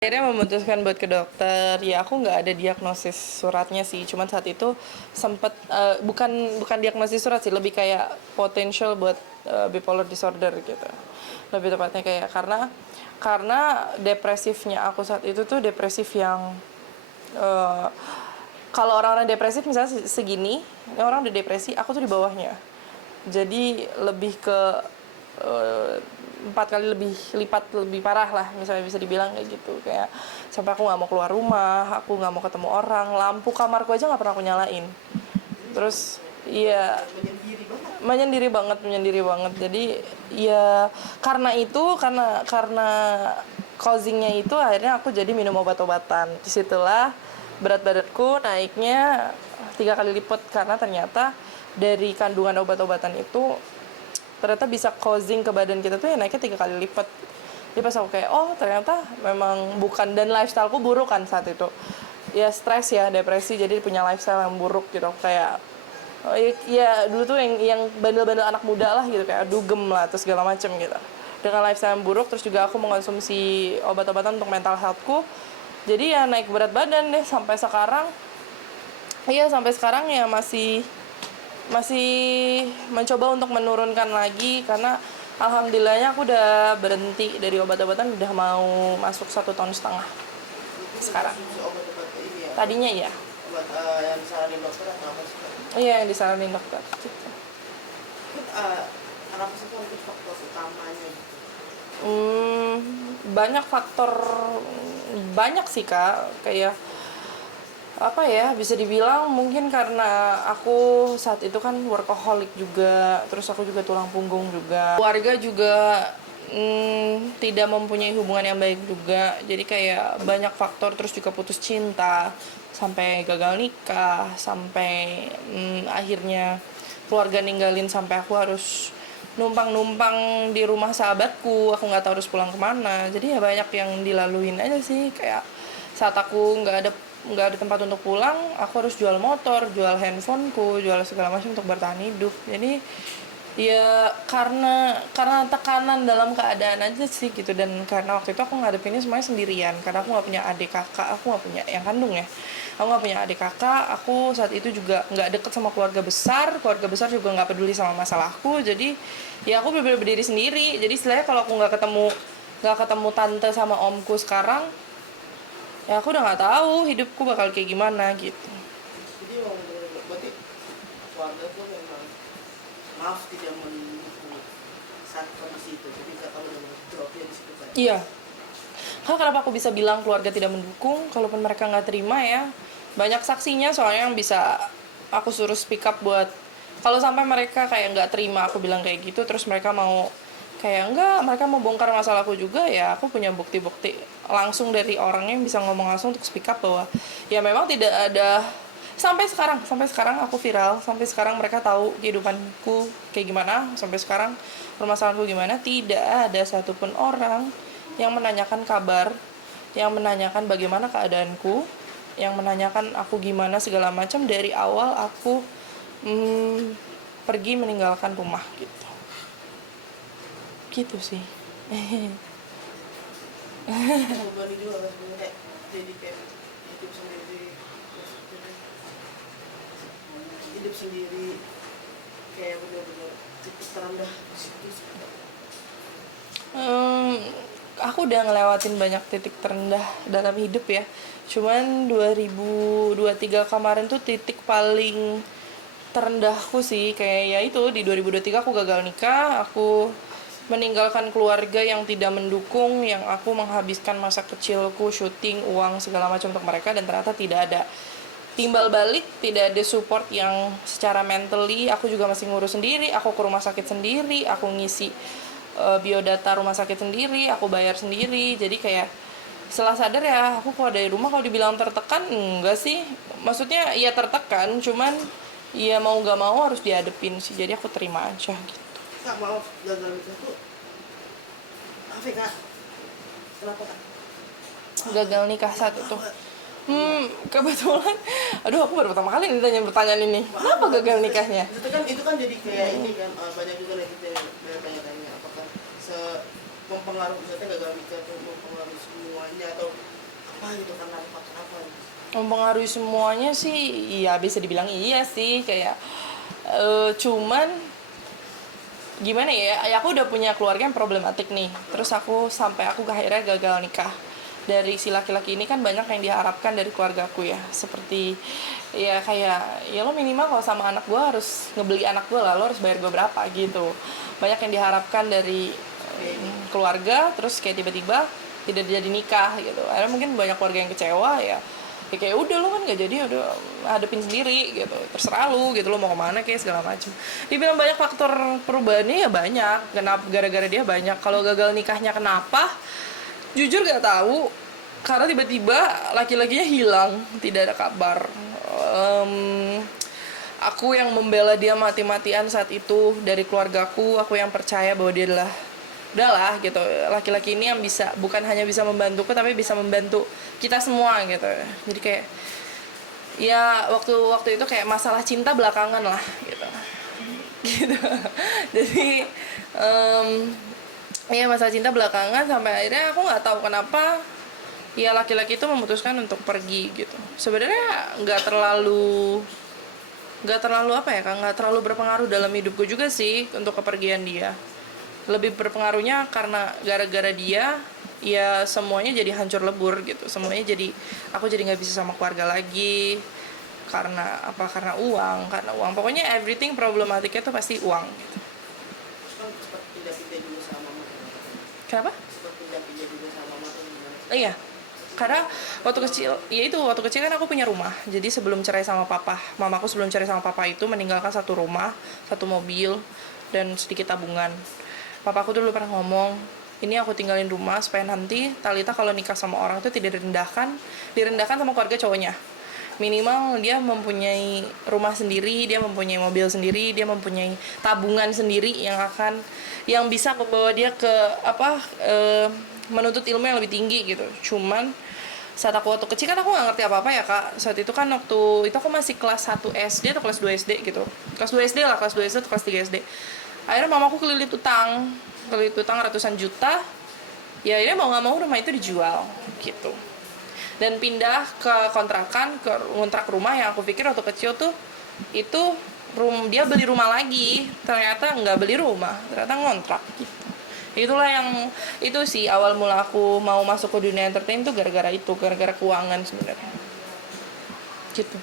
Akhirnya memutuskan buat ke dokter. Ya aku nggak ada diagnosis suratnya sih, cuman saat itu sempet bukan diagnosis surat sih, lebih kayak potential buat bipolar disorder gitu. Lebih tepatnya kayak karena depresifnya aku saat itu tuh depresif yang eh, kalau orang-orang depresif misalnya segini, ini orang udah depresi, aku tuh di bawahnya. Jadi lebih ke eh, 4 kali lipat lebih parah lah, misalnya bisa dibilang kayak gitu. Kayak sampai aku nggak mau keluar rumah, aku nggak mau ketemu orang, lampu kamarku aja nggak pernah aku nyalain. Terus iya, menyendiri banget. Jadi ya karena itu, karena causingnya itu akhirnya aku jadi minum obat-obatan. Disitulah berat badanku naiknya 3 kali lipat, karena ternyata dari kandungan obat-obatan itu ternyata bisa causing ke badan kita tuh ya naiknya 3 kali lipat. Jadi pas aku kayak oh ternyata memang bukan, dan lifestyleku buruk kan saat itu, ya stres ya depresi, jadi punya lifestyle yang buruk gitu. Kayak oh, ya dulu tuh yang bandel-bandel anak muda lah gitu, kayak dugem lah terus segala macem gitu. Dengan lifestyle yang buruk, terus juga aku mengonsumsi obat-obatan untuk mental healthku, jadi ya naik berat badan deh sampai sekarang. Iya sampai sekarang ya masih masih mencoba untuk menurunkan lagi, karena alhamdulillahnya aku udah berhenti dari obat-obatan, udah mau masuk 1,5 tahun sekarang. Tadinya ya. Obat yang disaranin dokter apa sih? Iya yang disaranin dokter. Gitu. Apa sih untuk faktor utamanya gitu? Hmm, banyak faktor, banyak sih kak, kayak apa ya, bisa dibilang mungkin karena aku saat itu kan workaholic juga, terus aku juga tulang punggung juga, keluarga juga tidak mempunyai hubungan yang baik juga, jadi kayak banyak faktor, terus juga putus cinta sampai gagal nikah, sampai akhirnya keluarga ninggalin, sampai aku harus numpang-numpang di rumah sahabatku, aku nggak tahu harus pulang kemana. Jadi ya banyak yang dilaluin aja sih. Kayak saat aku nggak ada tempat untuk pulang, aku harus jual motor, jual handphoneku, jual segala macam untuk bertahan hidup. Jadi ya karena tekanan dalam keadaan aja sih gitu. Dan karena waktu itu aku ngadepinnya semuanya sendirian, karena aku nggak punya adik kakak, aku nggak punya yang kandung ya, aku nggak punya adik kakak, aku saat itu juga nggak deket sama keluarga besar juga nggak peduli sama masalahku. Jadi ya aku bener-bener berdiri sendiri. Jadi istilahnya kalau aku nggak ketemu tante sama omku sekarang, ya aku udah nggak tahu hidupku bakal kayak gimana gitu. Jadi memang berarti keluarga tuh memang maaf tidak mendukung saat kondisi itu. Jadi kamu udah dropnya di situ kan? Iya. Karena kenapa aku bisa bilang keluarga tidak mendukung, kalaupun mereka nggak terima ya banyak saksinya, soalnya yang bisa aku suruh speak up buat kalau sampai mereka kayak nggak terima aku bilang kayak gitu, terus mereka mau kayak enggak, mereka mau bongkar masalahku juga, ya aku punya bukti-bukti langsung dari orangnya yang bisa ngomong langsung untuk speak up bahwa ya memang tidak ada. Sampai sekarang aku viral, sampai sekarang mereka tahu kehidupanku kayak gimana, sampai sekarang permasalahanku gimana, tidak ada satupun orang yang menanyakan kabar, yang menanyakan bagaimana keadaanku, yang menanyakan aku gimana segala macam dari awal aku pergi meninggalkan rumah gitu. Gitu sih. Beban juga kan sebenarnya, kayak jadi kayak hidup sendiri kayak bener-bener titik terendah di situ sih. Aku udah ngelewatin banyak titik terendah dalam hidup ya. Cuman 2023 kemarin tuh titik paling terendahku sih. Kayak ya itu, di 2023 aku gagal nikah, aku meninggalkan keluarga yang tidak mendukung, yang aku menghabiskan masa kecilku syuting uang segala macam untuk mereka, dan ternyata tidak ada timbal balik, tidak ada support yang secara mentally. Aku juga masih ngurus sendiri, aku ke rumah sakit sendiri, aku ngisi biodata rumah sakit sendiri, aku bayar sendiri. Jadi kayak setelah sadar ya, aku keluar dari rumah, kalau dibilang tertekan enggak sih, maksudnya ya tertekan, cuman ya mau gak mau harus dihadepin sih, jadi aku terima aja gitu. Kak, maaf gagal nikah tuh maaf ya kak, kenapa kak? Gagal nikah saat itu kebetulan, aduh aku baru pertama kali ditanya pertanyaan ini, kenapa gagal nikahnya. Itu kan jadi kayak ini kan, banyak juga netizen yang tanya-tanya apakah mempengaruhi, misalnya gagal nikah tuh mempengaruhi semuanya atau apa gitu, karena ada faktor apa gitu? Mempengaruhi semuanya sih, iya bisa dibilang iya sih, kayak cuman gimana ya aku udah punya keluarga yang problematik nih, terus aku sampai aku akhirnya gagal nikah. Dari si laki-laki ini kan banyak yang diharapkan dari keluargaku ya, seperti ya kayak ya lo minimal kalau sama anak gue harus ngebeli anak gue lah, lo harus bayar gue berapa gitu. Banyak yang diharapkan dari keluarga, terus kayak tiba-tiba tidak jadi nikah gitu. Akhirnya mungkin banyak keluarga yang kecewa ya, ya kayak udah lo kan nggak jadi, udah hadapin sendiri gitu, terserah lu gitu, lo mau kemana kayak segala macem. Dibilang banyak faktor perubahannya ya banyak, kenapa gara-gara dia banyak. Kalau gagal nikahnya kenapa, jujur gak tahu, karena tiba-tiba laki-lakinya hilang, tidak ada kabar. Aku yang membela dia mati-matian saat itu dari keluargaku, aku yang percaya bahwa dia adalah udahlah gitu, laki-laki ini yang bisa bukan hanya bisa membantuku tapi bisa membantu kita semua gitu. Jadi kayak ya waktu itu kayak masalah cinta belakangan lah gitu. Gitu. Jadi ya masalah cinta belakangan sampai akhirnya aku nggak tahu kenapa ya laki-laki itu memutuskan untuk pergi gitu. Sebenarnya nggak terlalu apa ya, nggak terlalu berpengaruh dalam hidupku juga sih untuk kepergian dia. Lebih berpengaruhnya karena gara-gara dia ya semuanya jadi hancur lebur gitu, semuanya jadi aku jadi nggak bisa sama keluarga lagi. Karena apa? Karena uang, pokoknya everything problematiknya tuh pasti uang gitu. Kan sempat pindah-pindah juga sama mama, Kenapa? sempat pindah-pindah juga sama mama tuh gimana? Iya, karena waktu kecil kan aku punya rumah. Jadi sebelum cerai sama papa, mamaku sebelum cerai sama papa itu meninggalkan satu rumah, satu mobil, dan sedikit tabungan. Papaku dulu pernah ngomong, ini aku tinggalin rumah supaya nanti Talita kalau nikah sama orang itu tidak direndahkan sama keluarga cowoknya. Minimal dia mempunyai rumah sendiri, dia mempunyai mobil sendiri, dia mempunyai tabungan sendiri yang bisa membawa dia ke menuntut ilmu yang lebih tinggi gitu. Cuman saat aku waktu kecil kan aku nggak ngerti apa-apa ya kak. Saat itu kan waktu itu aku masih kelas 1 SD atau kelas 2 SD gitu. Kelas 2 SD lah, kelas 2 SD atau kelas 3 SD. Akhirnya mamaku kelilit utang ratusan juta. Ya ini mau nggak mau rumah itu dijual gitu. Dan pindah ke kontrakan, ke kontrak rumah yang aku pikir waktu kecil tuh itu dia beli rumah lagi. Ternyata nggak beli rumah, ternyata ngontrak gitu. Itulah yang itu sih awal mula aku mau masuk ke dunia entertain tuh gara-gara keuangan sebenarnya gitu.